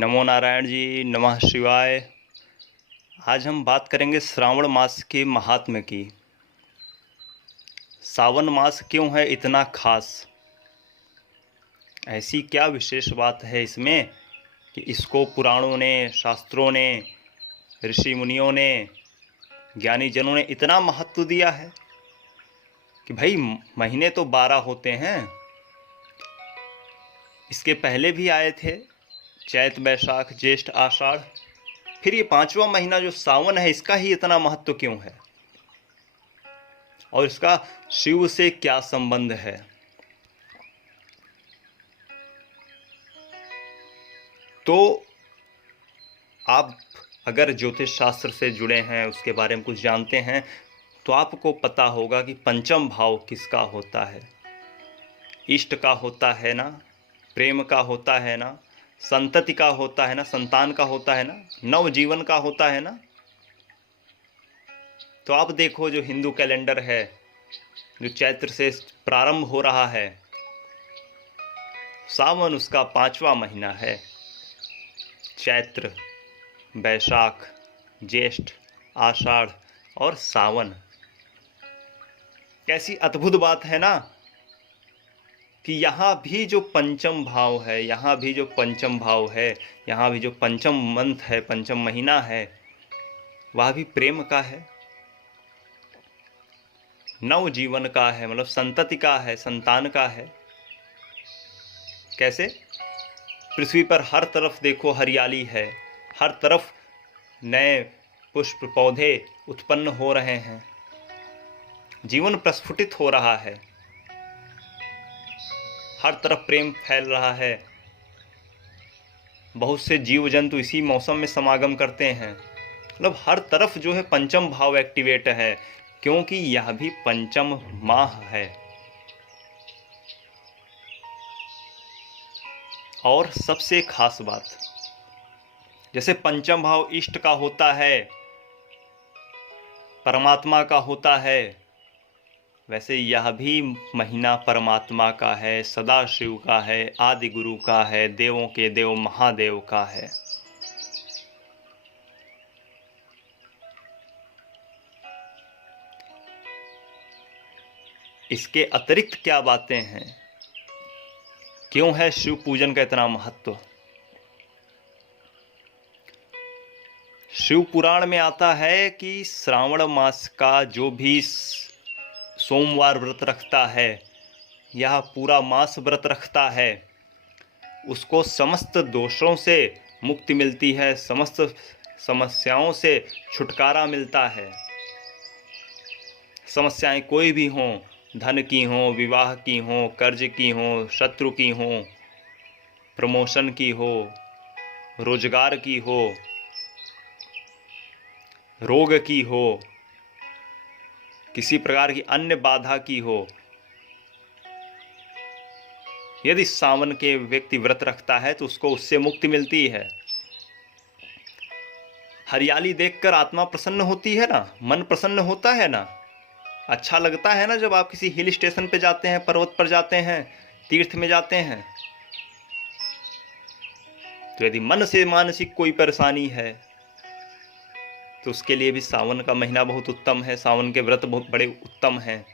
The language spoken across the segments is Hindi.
नमो नारायण जी, नमः शिवाय। आज हम बात करेंगे श्रावण मास के महात्म्य की। सावन मास क्यों है इतना खास? ऐसी क्या विशेष बात है इसमें कि इसको पुराणों ने, शास्त्रों ने, ऋषि मुनियों ने, ज्ञानी जनों ने इतना महत्व दिया है कि भाई महीने तो 12 होते हैं। इसके पहले भी आए थे चैत, बैसाख, ज्येष्ठ, आषाढ़। फिर ये 5वां महीना जो सावन है, इसका ही इतना महत्व क्यों है और इसका शिव से क्या संबंध है? तो आप अगर ज्योतिष शास्त्र से जुड़े हैं, उसके बारे में कुछ जानते हैं, तो आपको पता होगा कि पंचम भाव किसका होता है। इष्ट का होता है ना, प्रेम का होता है ना, संतति का होता है ना, संतान का होता है ना, नव जीवन का होता है ना। तो आप देखो, जो हिंदू कैलेंडर है, जो चैत्र से प्रारंभ हो रहा है, सावन उसका 5वां महीना है। चैत्र, बैसाख, ज्येष्ठ, आषाढ़ और सावन। कैसी अद्भुत बात है ना कि यहाँ भी जो पंचम भाव है, यहाँ भी जो पंचम भाव है, यहाँ भी जो पंचम मंथ है, पंचम महीना है, वह भी प्रेम का है, नव जीवन का है, मतलब संतति का है, संतान का है। कैसे? पृथ्वी पर हर तरफ देखो हरियाली है, हर तरफ नए पुष्प पौधे उत्पन्न हो रहे हैं, जीवन प्रस्फुटित हो रहा है, हर तरफ प्रेम फैल रहा है। बहुत से जीव जंतु इसी मौसम में समागम करते हैं। मतलब हर तरफ जो है पंचम भाव एक्टिवेट है, क्योंकि यह भी पंचम माह है। और सबसे खास बात, जैसे पंचम भाव इष्ट का होता है, परमात्मा का होता है, वैसे यह भी महीना परमात्मा का है, सदाशिव का है, आदि गुरु का है, देवों के देव महादेव का है। इसके अतिरिक्त क्या बातें हैं? क्यों है शिव पूजन का इतना महत्व? शिव पुराण में आता है कि श्रावण मास का जो भी सोमवार व्रत रखता है, यह पूरा मास व्रत रखता है, उसको समस्त दोषों से मुक्ति मिलती है, समस्त समस्याओं से छुटकारा मिलता है। समस्याएं कोई भी हों, धन की हों, विवाह की हों, कर्ज की हों, शत्रु की हों, प्रमोशन की हो, रोजगार की हो, रोग की हो, किसी प्रकार की अन्य बाधा की हो, यदि सावन के व्यक्ति व्रत रखता है तो उसको उससे मुक्ति मिलती है। हरियाली देखकर आत्मा प्रसन्न होती है ना, मन प्रसन्न होता है ना, अच्छा लगता है ना। जब आप किसी हिल स्टेशन पे जाते हैं, पर्वत पर जाते हैं, तीर्थ में जाते हैं, तो यदि मन से मानसिक कोई परेशानी है तो उसके लिए भी सावन का महीना बहुत उत्तम है, सावन के व्रत बहुत बड़े उत्तम हैं।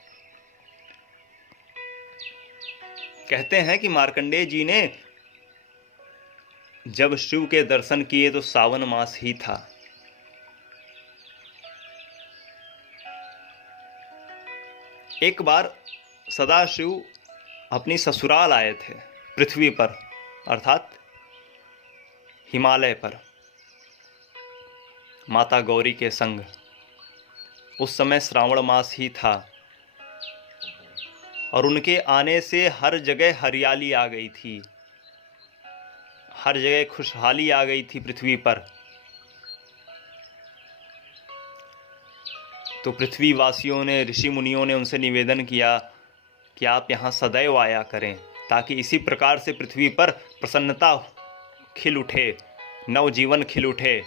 कहते हैं कि मार्कंडेय जी ने जब शिव के दर्शन किए तो सावन मास ही था। एक बार सदाशिव अपनी ससुराल आए थे पृथ्वी पर, अर्थात हिमालय पर, माता गौरी के संग। उस समय श्रावण मास ही था और उनके आने से हर जगह हरियाली आ गई थी, हर जगह खुशहाली आ गई थी पृथ्वी पर। तो पृथ्वी वासियों ने, ऋषि मुनियों ने उनसे निवेदन किया कि आप यहाँ सदैव आया करें, ताकि इसी प्रकार से पृथ्वी पर प्रसन्नता खिल उठे, नवजीवन खिल उठे।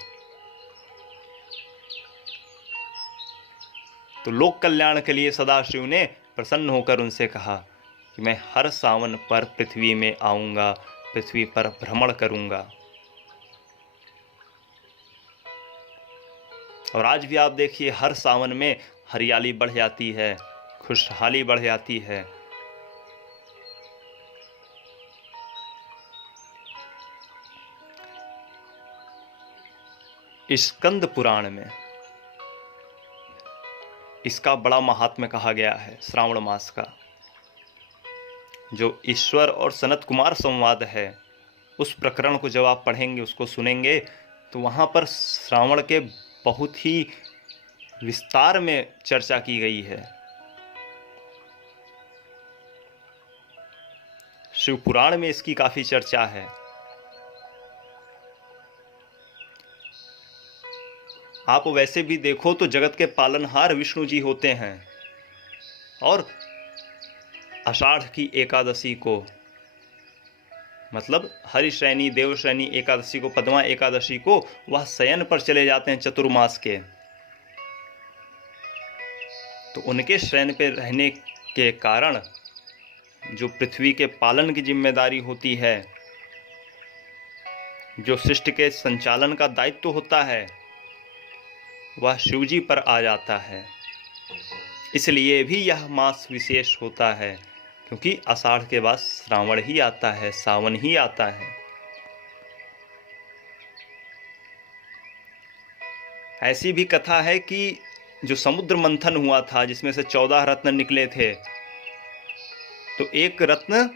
तो लोक कल्याण के लिए सदाशिव ने प्रसन्न होकर उनसे कहा कि मैं हर सावन पर पृथ्वी में आऊँगा, पृथ्वी पर भ्रमण करूँगा। और आज भी आप देखिए हर सावन में हरियाली बढ़ जाती है, खुशहाली बढ़ जाती है। स्कंद पुराण में इसका बड़ा महात्म्य कहा गया है। श्रावण मास का जो ईश्वर और सनत कुमार संवाद है, उस प्रकरण को जब आप पढ़ेंगे, उसको सुनेंगे, तो वहाँ पर श्रावण के बहुत ही विस्तार में चर्चा की गई है। शिव पुराण में इसकी काफी चर्चा है। आप वैसे भी देखो तो जगत के पालनहार विष्णु जी होते हैं, और आषाढ़ की एकादशी को, मतलब हरिशयनी देवशयनी एकादशी को, पद्मा एकादशी को, वह शयन पर चले जाते हैं चतुर्मास के। तो उनके शयन पे रहने के कारण जो पृथ्वी के पालन की जिम्मेदारी होती है, जो सृष्टि के संचालन का दायित्व होता है, वह शिवजी पर आ जाता है। इसलिए भी यह मास विशेष होता है, क्योंकि आषाढ़ के बाद श्रावण ही आता है, सावन ही आता है। ऐसी भी कथा है कि जो समुद्र मंथन हुआ था, जिसमें से 14 रत्न निकले थे, तो एक रत्न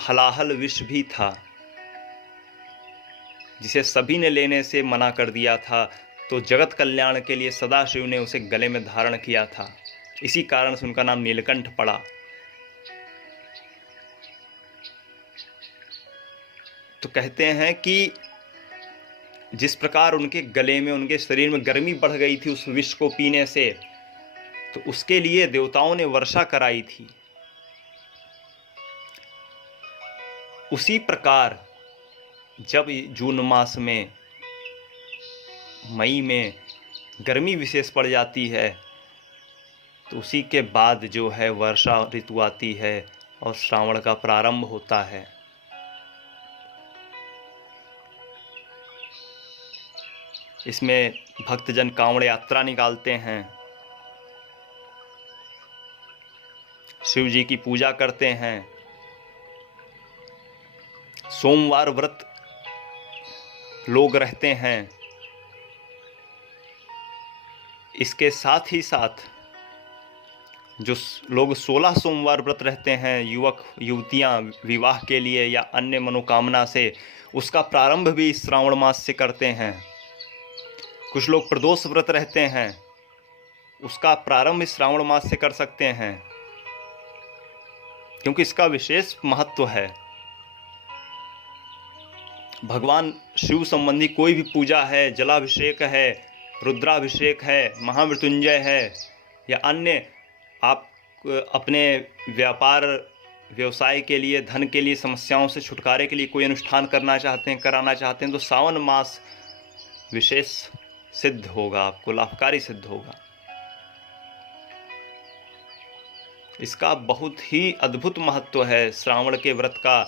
हलाहल विष भी था, जिसे सभी ने लेने से मना कर दिया था। तो जगत कल्याण के लिए सदाशिव ने उसे गले में धारण किया था। इसी कारण से उनका नाम नीलकंठ पड़ा। तो कहते हैं कि जिस प्रकार उनके गले में, उनके शरीर में गर्मी बढ़ गई थी उस विष को पीने से, तो उसके लिए देवताओं ने वर्षा कराई थी। उसी प्रकार जब जून मास में, मई में गर्मी विशेष पड़ जाती है, तो उसी के बाद जो है वर्षा ऋतु आती है और श्रावण का प्रारंभ होता है। इसमें भक्तजन कांवड़ यात्रा निकालते हैं, शिव जी की पूजा करते हैं, सोमवार व्रत लोग रहते हैं। इसके साथ ही साथ जो लोग 16 सोमवार व्रत रहते हैं, युवक युवतियां विवाह के लिए या अन्य मनोकामना से, उसका प्रारंभ भी इस श्रावण मास से करते हैं। कुछ लोग प्रदोष व्रत रहते हैं, उसका प्रारंभ इस श्रावण मास से कर सकते हैं, क्योंकि इसका विशेष महत्व है। भगवान शिव संबंधी कोई भी पूजा है, जलाभिषेक है, रुद्राभिषेक है, महामृत्युंजय है, या अन्य आप अपने व्यापार व्यवसाय के लिए, धन के लिए, समस्याओं से छुटकारे के लिए कोई अनुष्ठान करना चाहते हैं, कराना चाहते हैं, तो सावन मास विशेष सिद्ध होगा, आपको लाभकारी सिद्ध होगा। इसका बहुत ही अद्भुत महत्व है श्रावण के व्रत का।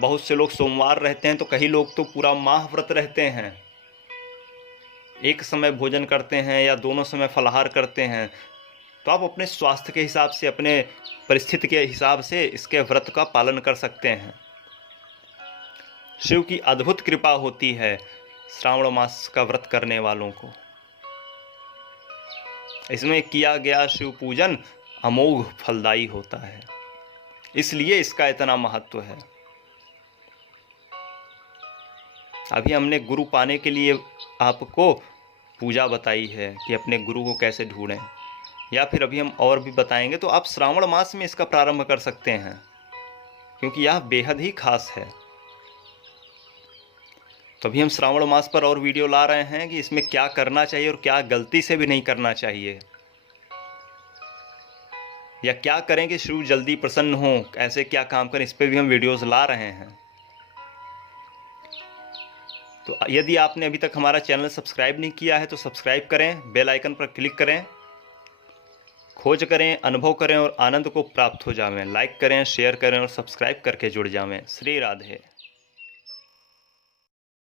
बहुत से लोग सोमवार रहते हैं, तो कई लोग तो पूरा माह व्रत रहते हैं, एक समय भोजन करते हैं या दोनों समय फलाहार करते हैं। तो आप अपने स्वास्थ्य के हिसाब से, अपने परिस्थिति के हिसाब से इसके व्रत का पालन कर सकते हैं। शिव की अद्भुत कृपा होती है श्रावण मास का व्रत करने वालों को। इसमें किया गया शिव पूजन अमोघ फलदायी होता है, इसलिए इसका इतना महत्व है। अभी हमने गुरु पाने के लिए आपको पूजा बताई है कि अपने गुरु को कैसे ढूंढें, या फिर अभी हम और भी बताएंगे। तो आप श्रावण मास में इसका प्रारंभ कर सकते हैं, क्योंकि यह बेहद ही खास है। तो अभी हम श्रावण मास पर और वीडियो ला रहे हैं कि इसमें क्या करना चाहिए और क्या गलती से भी नहीं करना चाहिए, या क्या करें कि शिव जल्दी प्रसन्न हो, ऐसे क्या काम करें, इस पर भी हम वीडियोस ला रहे हैं। तो यदि आपने अभी तक हमारा चैनल सब्सक्राइब नहीं किया है तो सब्सक्राइब करें, बेल आइकन पर क्लिक करें, खोज करें, अनुभव करें और आनंद को प्राप्त हो जावें। लाइक करें, शेयर करें और सब्सक्राइब करके जुड़ जावें। श्री राधे।